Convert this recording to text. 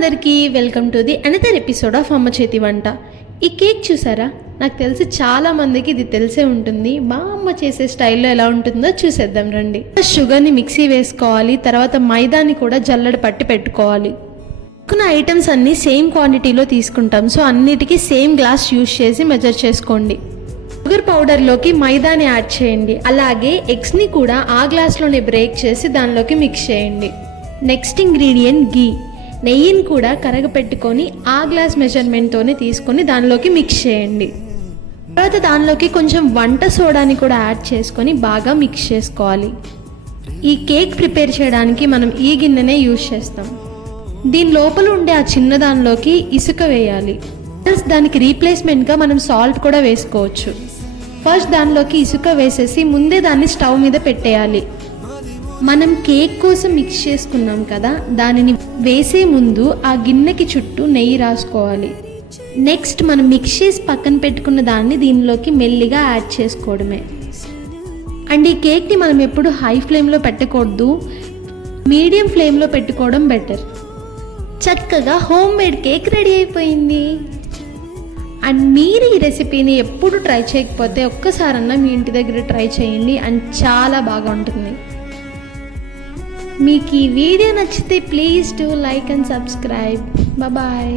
అందరికీ welcome to the another episode of అమ్మ చేతి వంట. ఈ కేక్ చూసారా? నాకు తెలిసి చాలా మందికి ఇది తెలిసే ఉంటుంది. మా అమ్మ చేసే స్టైల్లో ఎలా ఉంటుందో చూసేద్దాం రండి. షుగర్ని మిక్సీ వేసుకోవాలి, తర్వాత మైదాని కూడా జల్లెడ పట్టి పెట్టుకోవాలి. కొన్ని ఐటమ్స్ అన్నీ సేమ్ క్వాంటిటీలో తీసుకుంటాం, సో అన్నిటికీ సేమ్ గ్లాస్ యూజ్ చేసి మెజర్ చేసుకోండి. షుగర్ పౌడర్లోకి మైదాని యాడ్ చేయండి, అలాగే ఎగ్స్ని కూడా ఆ గ్లాస్లోనే బ్రేక్ చేసి దానిలోకి మిక్స్ చేయండి. నెక్స్ట్ ఇంగ్రీడియంట్ గీ. నెయ్యిని కూడా కరగపెట్టుకొని ఆ గ్లాస్ మెజర్మెంట్తోనే తీసుకొని దానిలోకి మిక్స్ చేయండి. తర్వాత దానిలోకి కొంచెం వంట సోడాని కూడా యాడ్ చేసుకొని బాగా మిక్స్ చేసుకోవాలి. ఈ కేక్ ప్రిపేర్ చేయడానికి మనం ఈ గిన్నెనే యూజ్ చేస్తాం. దీని లోపల ఉండే ఆ చిన్న దానిలోకి ఇసుక వేయాలి. ప్లస్ దానికి రీప్లేస్మెంట్గా మనం సాల్ట్ కూడా వేసుకోవచ్చు. ఫస్ట్ దానిలోకి ఇసుక వేసేసి ముందే దాన్ని స్టవ్ మీద పెట్టేయాలి. మనం కేక్ కోసం మిక్స్ చేసుకున్నాం కదా, దానిని వేసే ముందు ఆ గిన్నెకి చుట్టూ నెయ్యి రాసుకోవాలి. నెక్స్ట్ మనం మిక్స్ చేసి పక్కన పెట్టుకున్న దాన్ని దీనిలోకి మెల్లిగా యాడ్ చేసుకోవడమే. అండ్ ఈ కేక్ని మనం ఎప్పుడు హై ఫ్లేమ్లో పెట్టకూడదు, మీడియం ఫ్లేమ్లో పెట్టుకోవడం బెటర్. చక్కగా హోమ్ మేడ్ కేక్ రెడీ అయిపోయింది. అండ్ మీరు ఈ రెసిపీని ఎప్పుడు ట్రై చేయకపోతే ఒక్కసారన్నా మీ ఇంటి దగ్గర ట్రై చేయండి, అండ్ చాలా బాగా ఉంటుంది. మీకు ఈ వీడియో నచ్చితే please do like and subscribe. Bye.